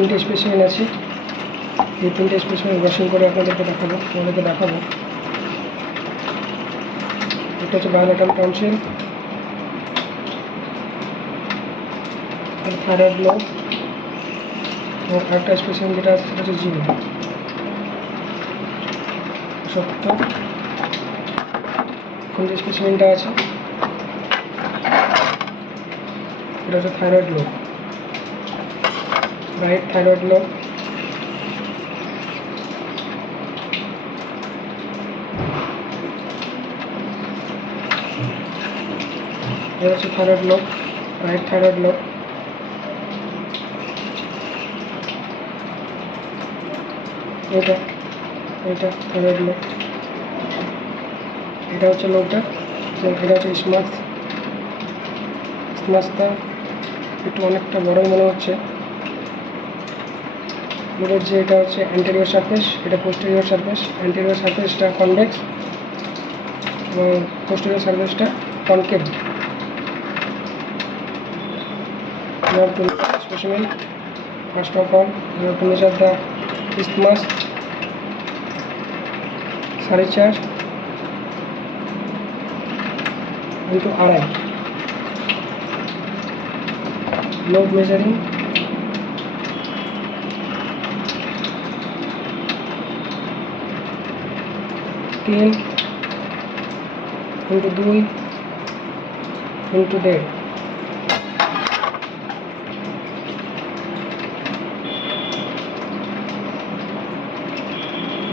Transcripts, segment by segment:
তিনটে স্পেসিমেন আছে, এই তিনটে স্পেসিমেন ওয়াশিং করে আপনাদেরকে দেখাবো। এটা হচ্ছে বায়োলেটাম টনসিল, থাইরয়েড লোব, এবং আরেকটা স্পেসিমেন যেটা আছে সেটা হচ্ছে জিরো 70। এখন যে স্পেসিমেনটা আছে এটা হচ্ছে thyroid lobe, right thyroid lobe. এটা হচ্ছে thyroid lobe, right thyroid lobe. এটা থাইরয়েড লোব, এটা হচ্ছে লোবটা। এটা হচ্ছে স্মাসটা একটু অনেকটা বড়ই মনে হচ্ছে। লোবের যে এটা হচ্ছে অ্যান্টেরিয়র সারফেস, এটা পোস্টেরিয়র সারফেস। অ্যান্টেরিয়র সারফেসটা কনভেক্স এবং পোস্টেরিয়র সারফেসটা concave. Now to specimen, first of all we have to measure the isthmus, 4.5 into RI. Lobe measuring 10 into 2 into 1.5.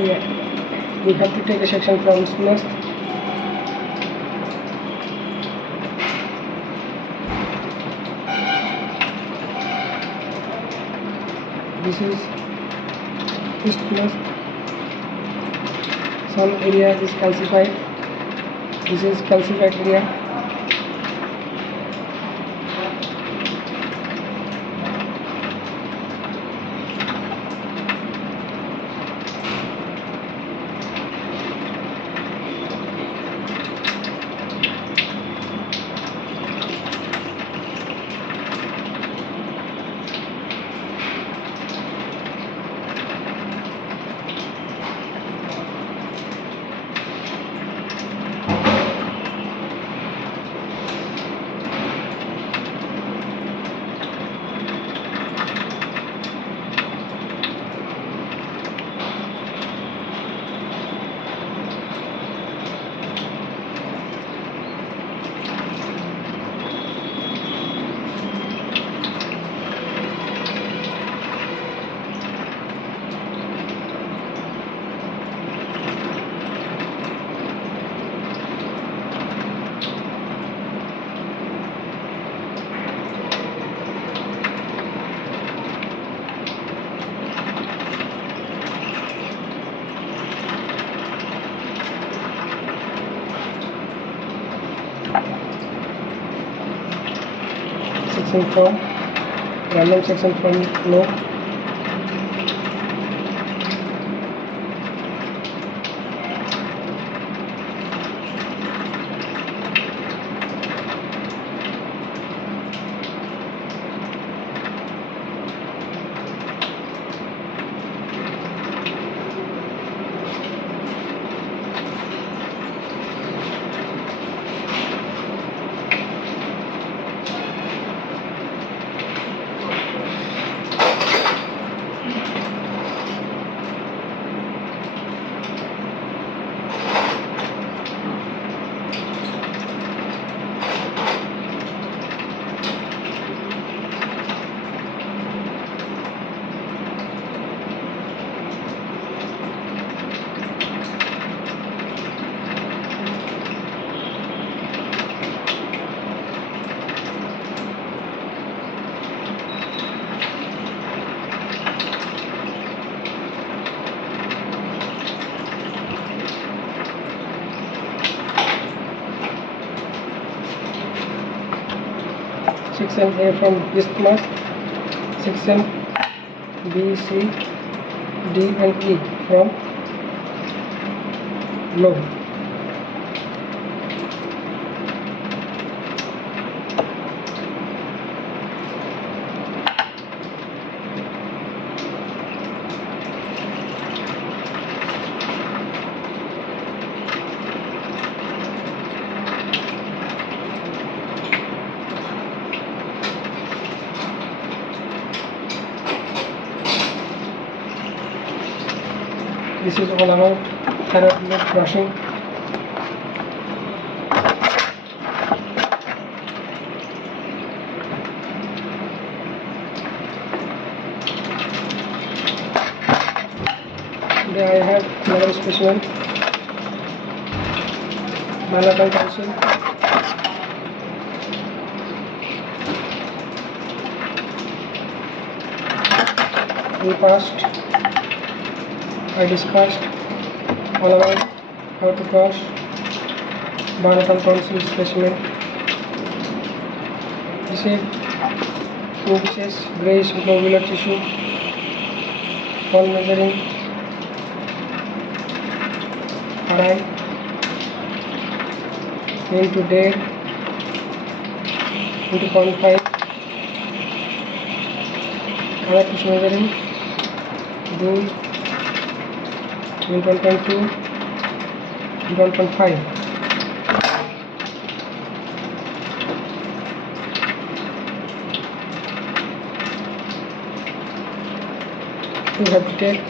Yeah, we have to take a section from isthmus. This is isthmus. Some area is calcified. This is calcified area. Random section from lobe. Section A from isthmus, section B, C, D and E from lobe. This is all about thyroid gland brushing. Today I have another specimen, bilateral tonsil. In the past, I discussed all about how to brush bilateral tonsil specimen. This is 2 pieces grayish globular tissue for measuring RI into day into 0.5. Other tissue measuring rule in 1.2 and 1.5. You have to take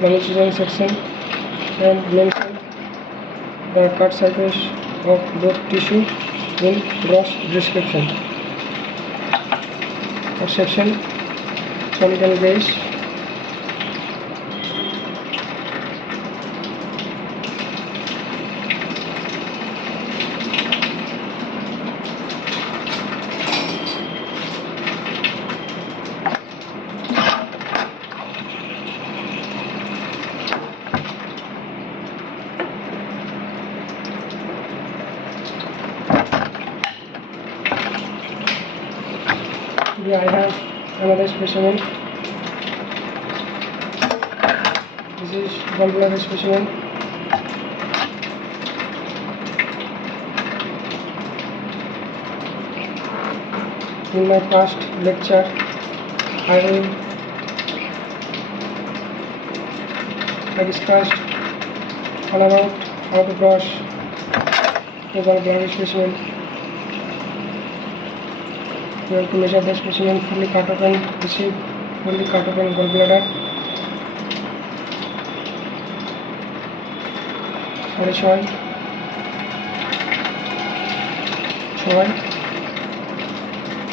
longitudinal section and mention the cut surface of both tissue in gross description. Cut section solid and grayish. Here I have another specimen. This is gallbladder specimen. In my past lecture, I discussed all about how to brush the gallbladder specimen. You have to measure the specimen fully cut open, receive fully cut open gallbladder. Sorry, 6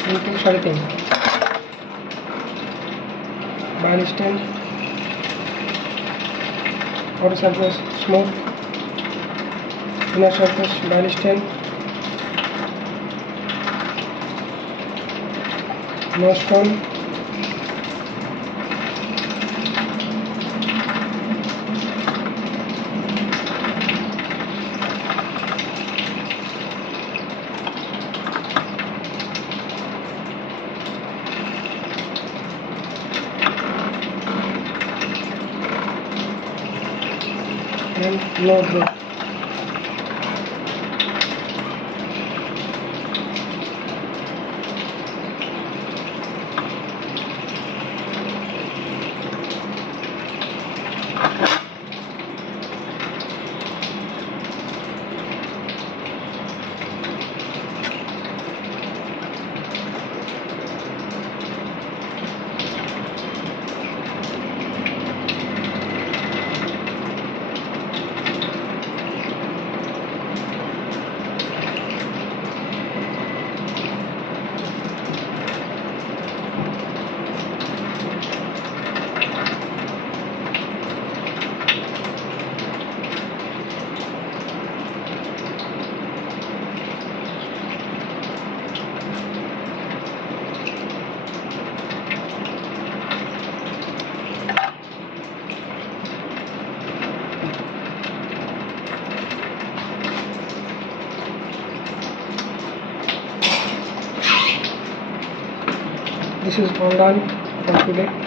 into 3.5. Bile stain, outer surface smooth, inner surface bile stain, no stone. And no growth. This is all done for today.